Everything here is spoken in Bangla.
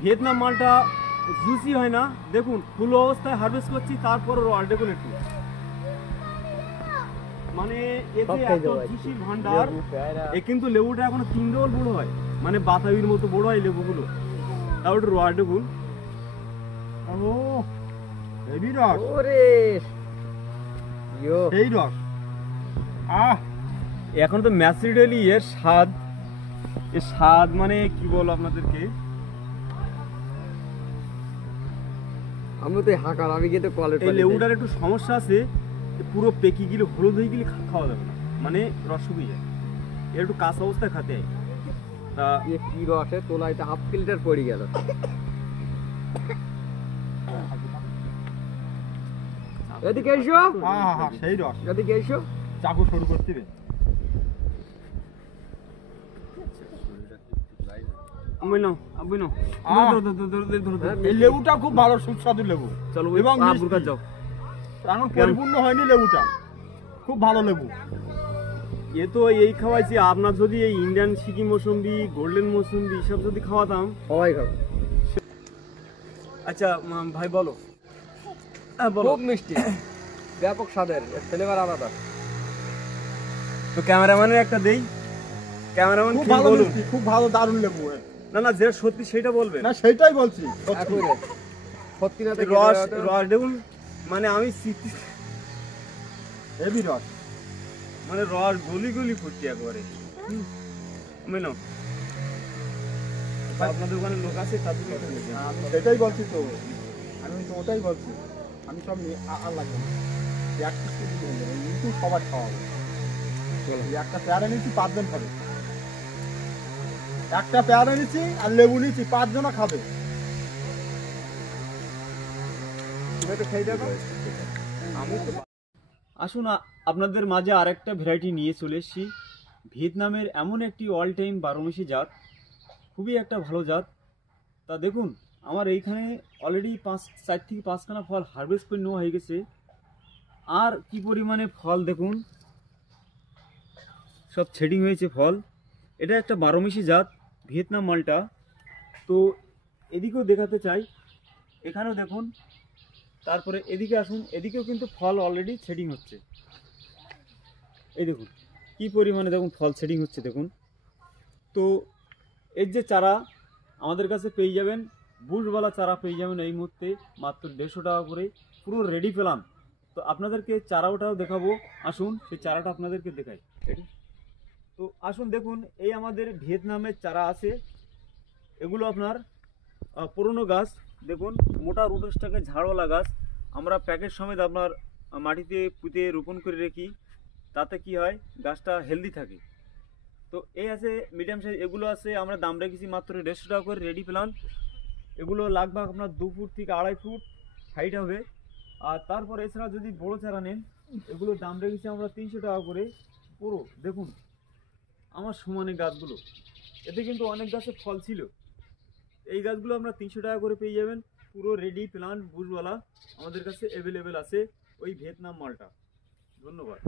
ভিয়েতনাম মালটা জুসি হয় না, দেখুন ফুল অবস্থায় হারভেস্ট করছি, তারপর রড দেখুন একটু, মানে এতে এত জুসির ভান্ডার। এ কিন্তু লেবুটা এখনো 3 ডবল বড় হয়, মানে বাতাবির মতো বড় হয় লেবুগুলো। তাও একটু রড দেখুন, ও হেভি রস, ওরে এই রস। এখন তো ম্যাসিডেলি এর স্বাদ মানে কি বলবো আপনাদেরকে। আমি তো হাঁকার, আমি গিয়ে তো কলের এই লেবুটার একটু সমস্যা আছে, পুরো পেকে গেলে হলুদ হয়ে গেলে খাওয়া যাবে না, মানে রস শুকিয়ে যায়, এর একটু কাঁচা অবস্থায় খাতে হয়। তা কি রসে তোলা, এটা হাফ লিটার পড়ে গেল। এদিকে এসো, সেই রস, এদিকে এসো, চাকু শুরু করতে হবে। এই লেবুটা খুব ভালো সুস্বাদু লেবু, চলো এবং যাও, কারণ পরিপূর্ণ হয়নি লেবুটা, খুব ভালো লেবু। এ তো এই খাওয়াইছি, আপনার যদি এই ইন্ডিয়ান সিকি মৌসুম্বি, গোল্ডেন মৌসুম্বি সব যদি খাওয়াতাম সবাই খাবো। আচ্ছা ভাই বলো। খুব মিষ্টি, ব্যাপক স্বাদের, ফ্লেভার আলাদা। তো ক্যামেরাম্যানের একটা দেই, ক্যামেরাম্যান কি বলুন? খুব ভালো, দারুণ লেবু। না না, যেটা সত্যি সেটা বলবেন। না সেটাই বলছি, সত্যি না। রস রস দেখুন, মানে আমি হেভি রস, মানে রস গলি গলি ফুটছে একবারে। মেনো আপনাদের ওখানে লোক আছে, তাদের আমি সেটাই বলছি তো, আমি তো ওটাই বলছি। আমি সব আর লাগবে না, একটু সবার খাওয়াবো। একটা পেয়ারা নিচ্ছি, 5 জন খাবে। একটা পেয়ারা নিচ্ছি আর লেবু নিচ্ছি, 5 জন খাবে। আসুন আপনাদের মাঝে আরেকটা ভ্যারাইটি নিয়ে চলে এসেছি। ভিয়েতনামের এমন একটি অল টাইম 12 মাসি জাত, খুবই একটা ভালো জাত। তা দেখুন আমার এইখানে অলরেডি 4 থেকে 5 খানা ফল হারভেস্ট করে নেওয়া হয়ে গেছে। আর কি পরিমাণে ফল দেখুন, সব শেডিং হয়েছে ফল। এটা একটা 12 মাসি জাত ভিয়েতনাম মালটা। তো এদিকেও দেখাতে চাই, এখানেও দেখুন। তারপরে এদিকে আসুন, এদিকেও কিন্তু ফল অলরেডি শেডিং হচ্ছে। এই দেখুন কি পরিমাণে দেখুন ফল শেডিং হচ্ছে দেখুন। তো এর যে চারা আমাদের কাছে পেয়ে যাবেন, বুশওয়ালা চারা পেয়ে যাবেন এই মুহূর্তে মাত্র 150 টাকা করে, পুরো রেডি প্ল্যান। তো আপনাদেরকে চারাটাও দেখাবো, আসুন সেই চারাটা আপনাদেরকে দেখাই। তো আসুন দেখুন, এই আমাদের ভিয়েতনামের চারা আছে, এগুলো আপনার পুরনো গাছ। দেখুন মোটা রুটসটাকে ঝাড়ওয়ালা গাছ, আমরা প্যাকেট সমেত আপনার মাটিতে পুঁতে রোপণ করে রাখি, তাতে কি হয় গাছটা হেলদি থাকে। তো এই আছে মিডিয়াম সাইজ, এগুলো আছে আমরা দাম রেখেছি মাত্র 150 টাকা করে রেডি প্ল্যান। এগুলো লাগবে আপনার 2 ফুট থেকে 2.5 ফুট হাইট হবে। আর তারপর এছাড়া যদি বড় চারা নেন, এগুলো দাম রেখেছি আমরা 300 টাকা করে পুরো। দেখুন আমার সমানে গাছগুলো, এতে কিন্তু অনেক গাছে ফল ছিল। এই গাছগুলো আমরা 300 টাকা করে পেয়ে যাবেন, পুরো রেডি প্ল্যান্ট বুশওয়ালা আমাদের কাছে অ্যাভেলেবেল আছে ওই ভিয়েতনাম মালটা। ধন্যবাদ।